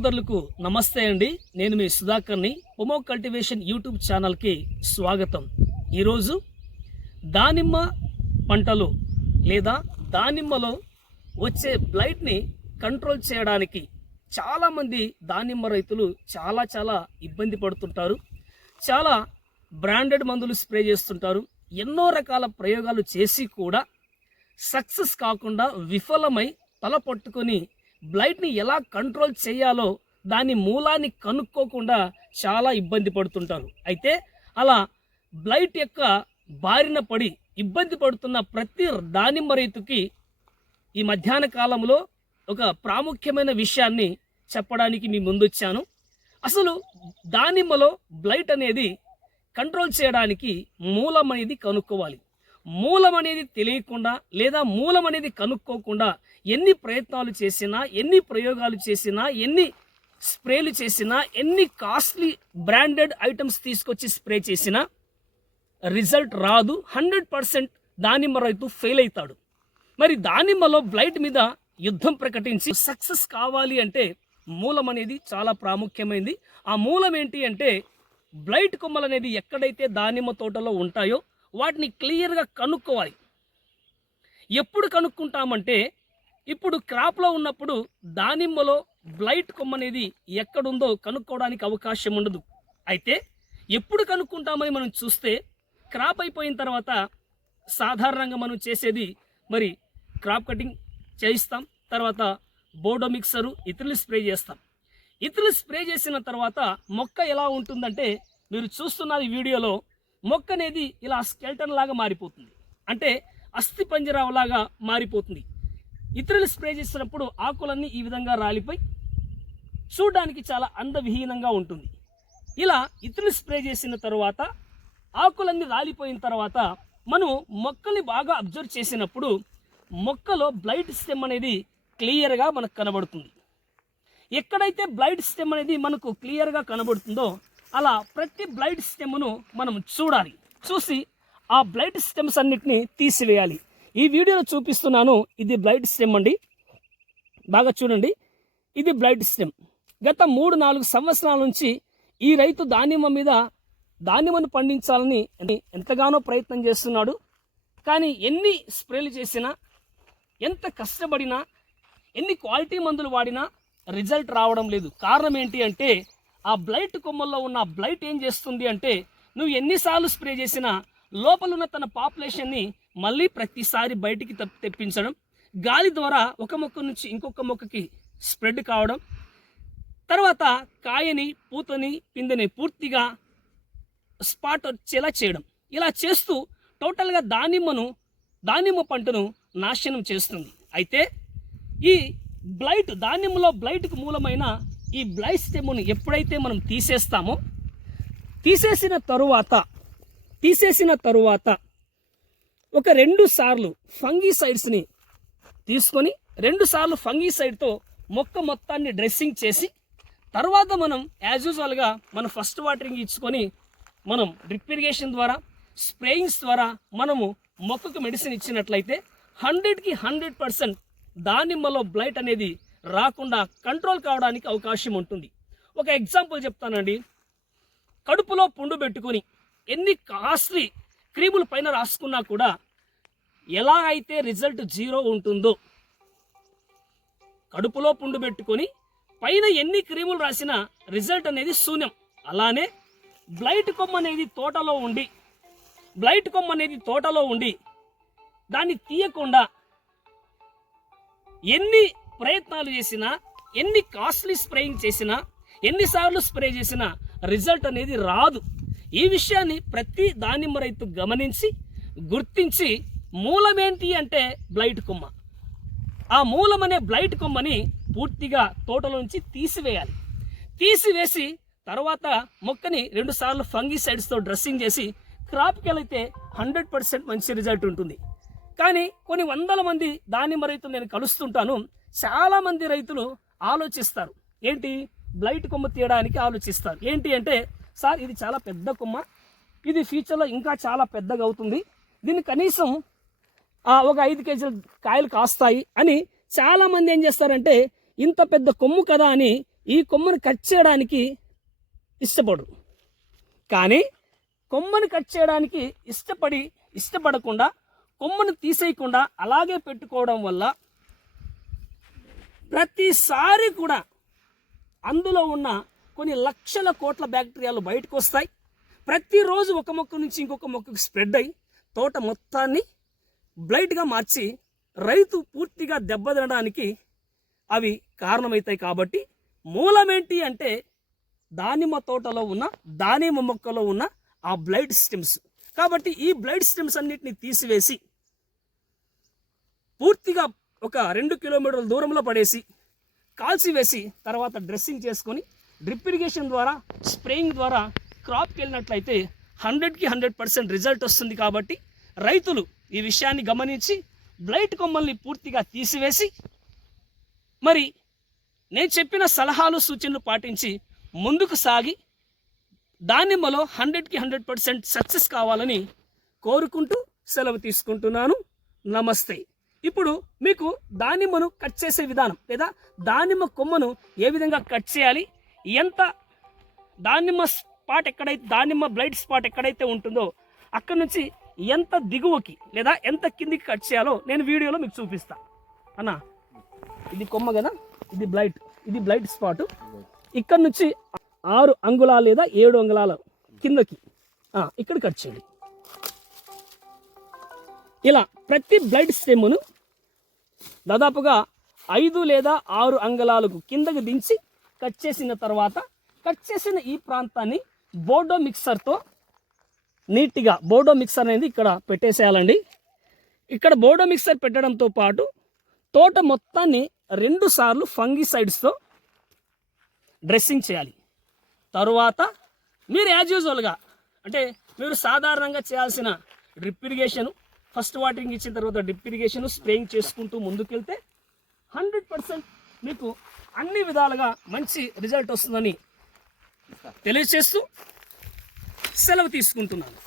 సోదరులకు నమస్తే అండి. నేను మీ సుధాకర్ని. పొమో కల్టివేషన్ యూట్యూబ్ ఛానల్కి స్వాగతం. ఈరోజు దానిమ్మ పంటలు లేదా దానిమ్మలో వచ్చే బ్లైట్ని కంట్రోల్ చేయడానికి చాలామంది దానిమ్మ రైతులు చాలా ఇబ్బంది పడుతుంటారు. చాలా బ్రాండెడ్ మందులు స్ప్రే చేస్తుంటారు. ఎన్నో రకాల ప్రయోగాలు చేసి కూడా సక్సెస్ కాకుండా విఫలమై తల పట్టుకొని బ్లైట్ని ఎలా కంట్రోల్ చేయాలో దాని మూలాన్ని కనుక్కోకుండా చాలా ఇబ్బంది పడుతుంటారు. అయితే అలా బ్లైట్ యొక్క బారిన పడి ఇబ్బంది పడుతున్న ప్రతి దానిమ్మ రైతుకి ఈ మధ్యాహ్న కాలంలో ఒక ప్రాముఖ్యమైన విషయాన్ని చెప్పడానికి మీ ముందొచ్చాను. అసలు దానిమ్మలో బ్లైట్ అనేది కంట్రోల్ చేయడానికి మూలం అనేది కనుక్కోవాలి. మూలం అనేది తెలియకుండా లేదా మూలం అనేది కనుక్కోకుండా ఎన్ని ప్రయత్నాలు చేసినా, ఎన్ని ప్రయోగాలు చేసినా, ఎన్ని స్ప్రేలు చేసినా, ఎన్ని కాస్ట్లీ బ్రాండెడ్ ఐటమ్స్ తీసుకొచ్చి స్ప్రే చేసినా రిజల్ట్ రాదు. 100% దానిమ్మ రైతు ఫెయిల్ అవుతాడు. మరి దానిమ్మలో బ్లైట్ మీద యుద్ధం ప్రకటించి సక్సెస్ కావాలి అంటే మూలం అనేది చాలా ప్రాముఖ్యమైనది. ఆ మూలం ఏంటి అంటే బ్లైట్ కొమ్మలు అనేది ఎక్కడైతే దానిమ్మ తోటలో ఉంటాయో వాటిని క్లియర్గా కనుక్కోవాలి. ఎప్పుడు కనుక్కుంటామంటే ఇప్పుడు క్రాప్లో ఉన్నప్పుడు దానిమ్మలో బ్లైట్ కొమ్మ అనేది ఎక్కడుందో కనుక్కోవడానికి అవకాశం ఉండదు. అయితే ఎప్పుడు కనుక్కుంటామని మనం చూస్తే క్రాప్ అయిపోయిన తర్వాత సాధారణంగా మనం చేసేది మరి క్రాప్ కటింగ్ చేయిస్తాం, తర్వాత బోర్డో మిక్సరు ఇతరులు స్ప్రే చేస్తాం. ఇతరులు స్ప్రే చేసిన తర్వాత మొక్క ఎలా ఉంటుందంటే మీరు చూస్తున్న ఈ వీడియోలో మొక్క అనేది ఇలా స్కెల్టన్ లాగా మారిపోతుంది, అంటే అస్థి పంజరంలాగా మారిపోతుంది. ఇతరులు స్ప్రే చేసినప్పుడు ఆకులన్నీ ఈ విధంగా రాలిపోయి చూడడానికి చాలా అందవిహీనంగా ఉంటుంది. ఇలా ఇతరులు స్ప్రే చేసిన తర్వాత ఆకులన్నీ రాలిపోయిన తర్వాత మనం మొక్కని బాగా అబ్జర్వ్ చేసినప్పుడు మొక్కలో బ్లైట్ స్టెమ్ అనేది క్లియర్గా మనకు కనబడుతుంది. ఎక్కడైతే బ్లైట్ స్టెమ్ అనేది మనకు క్లియర్గా కనబడుతుందో అలా ప్రతి బ్లైట్ స్టెమ్ను మనం చూడాలి. చూసి ఆ బ్లైట్ స్టెమ్స్ అన్నిటిని తీసివేయాలి. ఈ వీడియోలో చూపిస్తున్నాను. ఇది బ్లైట్ స్టెమ్ అండి, బాగా చూడండి. ఇది బ్లైట్ స్టెమ్. గత 3-4 సంవత్సరాల నుంచి ఈ రైతు దానిమ్మను పండించాలని ఎంతగానో ప్రయత్నం చేస్తున్నాడు. కానీ ఎన్ని స్ప్రేలు చేసినా, ఎంత కష్టపడినా, ఎన్ని క్వాలిటీ మందులు వాడినా రిజల్ట్ రావడం లేదు. కారణం ఏంటి అంటే ఆ బ్లైట్ కొమ్మల్లో ఉన్న బ్లైట్ ఏం చేస్తుంది అంటే నువ్వు ఎన్నిసార్లు స్ప్రే చేసినా లోపల ఉన్న తన పాపులేషన్ని మళ్ళీ ప్రతిసారి బయటికి తెప్పించడం, గాలి ద్వారా ఒక మొక్క నుంచి ఇంకొక మొక్కకి స్ప్రెడ్ కావడం, తర్వాత కాయని, పూతని, పిందెని పూర్తిగా స్పాట్ వచ్చేలా చేయడం. ఇలా చేస్తూ టోటల్గా దానిమ్మ పంటను నాశనం చేస్తుంది. అయితే ఈ బ్లైట్ దానిమ్మలో బ్లైట్కు మూలమైన ఈ బ్లైట్ స్టెమ్ను ఎప్పుడైతే మనం తీసేసిన తరువాత ఒక 2 సార్లు ఫంగీసైడ్స్ని తీసుకొని 2 సార్లు ఫంగీసైడ్తో మొక్క మొత్తాన్ని డ్రెస్సింగ్ చేసి తర్వాత మనం యాజ్ యూజువల్గా మనం ఫస్ట్ వాటరింగ్ ఇచ్చుకొని మనం డ్రిప్ ఇరిగేషన్ ద్వారా, స్ప్రేయింగ్స్ ద్వారా మనము మొక్కకు మెడిసిన్ ఇచ్చినట్లయితే 100కి 100% దానిమ్మలో బ్లైట్ అనేది రాకుండా కంట్రోల్ కావడానికి అవకాశం ఉంటుంది. ఒక ఎగ్జాంపుల్ చెప్తానండి. కడుపులో పుండు పెట్టుకొని ఎన్ని కాస్ట్లీ క్రీములు పైన రాసుకున్నా కూడా ఎలా అయితే రిజల్ట్ 0 ఉంటుందో, కడుపులో పుండు పెట్టుకొని పైన ఎన్ని క్రీములు రాసినా రిజల్ట్ అనేది శూన్యం. అలానే బ్లైట్ కొమ్మ అనేది తోటలో ఉండి దాన్ని తీయకుండా ఎన్ని ప్రయత్నాలు చేసినా, ఎన్ని కాస్ట్లీ స్ప్రేయింగ్ చేసినా, ఎన్నిసార్లు స్ప్రే చేసినా రిజల్ట్ అనేది రాదు. ఈ విషయాన్ని ప్రతి దానిమ్మ రైతు గమనించి గుర్తించి మూలమేంటి అంటే బ్లైట్ కొమ్మ. ఆ మూలం అనే బ్లైట్ కొమ్మని పూర్తిగా తోటలోంచి తీసివేయాలి. తీసివేసి తర్వాత మొక్కని 2 సార్లు ఫంగీసైడ్స్తో డ్రెస్సింగ్ చేసి క్రాప్కి వెళితే 100% మంచి రిజల్ట్ ఉంటుంది. కానీ కొన్ని వందల మంది దానిమ్మ రైతులు నేను కలుస్తుంటాను. చాలామంది రైతులు ఆలోచిస్తారు, ఏంటి బ్లైట్ కొమ్మ తీయడానికి ఆలోచిస్తారు. ఏంటి అంటే సార్ ఇది చాలా పెద్ద కొమ్మ, ఇది ఫ్యూచర్లో ఇంకా చాలా పెద్దగా అవుతుంది, దీన్ని కనీసం ఒక 5 కేజీల కాయలు కాస్తాయి అని చాలామంది ఏం చేస్తారంటే ఇంత పెద్ద కొమ్ము కదా అని ఈ కొమ్మను కట్ చేయడానికి ఇష్టపడరు. కానీ కొమ్మను కట్ చేయడానికి ఇష్టపడకుండా కొమ్మను తీసేయకుండా అలాగే పెట్టుకోవడం వల్ల ప్రతిసారి కూడా అందులో ఉన్న కొన్ని లక్షల కోట్ల బ్యాక్టీరియాలు బయటకు వస్తాయి. ప్రతిరోజు ఒక మొక్క నుంచి ఇంకొక మొక్కకు స్ప్రెడ్ అయ్యి తోట మొత్తాన్ని బ్లైట్గా మార్చి రైతు పూర్తిగా దెబ్బతినడానికి అవి కారణమవుతాయి. కాబట్టి మూలమేంటి అంటే దానిమ్మ తోటలో ఉన్న దానిమ్మ మొక్కలో ఉన్న ఆ బ్లైట్ స్టెమ్స్. కాబట్టి ఈ బ్లైట్ స్టెమ్స్ అన్నిటిని తీసివేసి పూర్తిగా ఒక 2 కిలోమీటర్ల దూరంలో పడేసి కాల్చివేసి తర్వాత డ్రెస్సింగ్ చేసుకొని డ్రిప్ ఇరిగేషన్ ద్వారా స్ప్రేయింగ్ ద్వారా క్రాప్కి వెళ్ళినట్లయితే 100కి 100% రిజల్ట్ వస్తుంది. కాబట్టి రైతులు ఈ విషయాన్ని గమనించి బ్లైట్ కొమ్మల్ని పూర్తిగా తీసివేసి మరి నేను చెప్పిన సలహాలు సూచనలు పాటించి ముందుకు సాగి దానిమ్మలో 100కి 100% సక్సెస్ కావాలని కోరుకుంటూ సెలవు తీసుకుంటున్నాను. నమస్తే. ఇప్పుడు మీకు దానిమ్మను కట్ చేసే విధానం లేదా దానిమ్మ కొమ్మను ఏ విధంగా కట్ చేయాలి, ఎంత దానిమ్మ స్పాట్ ఎక్కడైతే దానిమ్మ బ్లైట్ స్పాట్ ఎక్కడైతే ఉంటుందో అక్కడ నుంచి ఎంత దిగువకి లేదా ఎంత కిందికి కట్ చేయాలో నేను వీడియోలో మీకు చూపిస్తా. అన్న ఇది కొమ్మ కదా, ఇది బ్లైట్ స్పాట్. ఇక్కడ నుంచి 6 అంగుళాలు లేదా 7 అంగుళాల కిందకి ఇక్కడ కట్ చేయండి. ఇలా ప్రతి బ్లైట్ స్టెమ్ను దాదాపుగా 5 లేదా 6 అంగుళాలకు కిందకి దించి కట్ చేసిన తర్వాత కట్ చేసిన ఈ ప్రాంతాన్ని బోర్డో మిక్సర్తో నీట్గా బోర్డో మిక్సర్ అనేది ఇక్కడ పెట్టేసేయాలండి. ఇక్కడ బోర్డో మిక్సర్ పెట్టడంతో పాటు తోట మొత్తాన్ని 2 సార్లు ఫంగిసైడ్స్తో డ్రెస్సింగ్ చేయాలి. తరువాత మీరు యాజ్ యూజువల్గా అంటే మీరు సాధారణంగా చేయాల్సిన డ్రిప్ ఇరిగేషను, ఫస్ట్ వాటరింగ్ ఇచ్చిన తర్వాత డ్రిప్ ఇరిగేషను స్ప్రేయింగ్ చేసుకుంటూ ముందుకెళ్తే 100% మీకు అన్ని విధాలుగా మంచి రిజల్ట్ వస్తుందని తెలియజేస్తూ సెలవు తీసుకుంటున్నాను.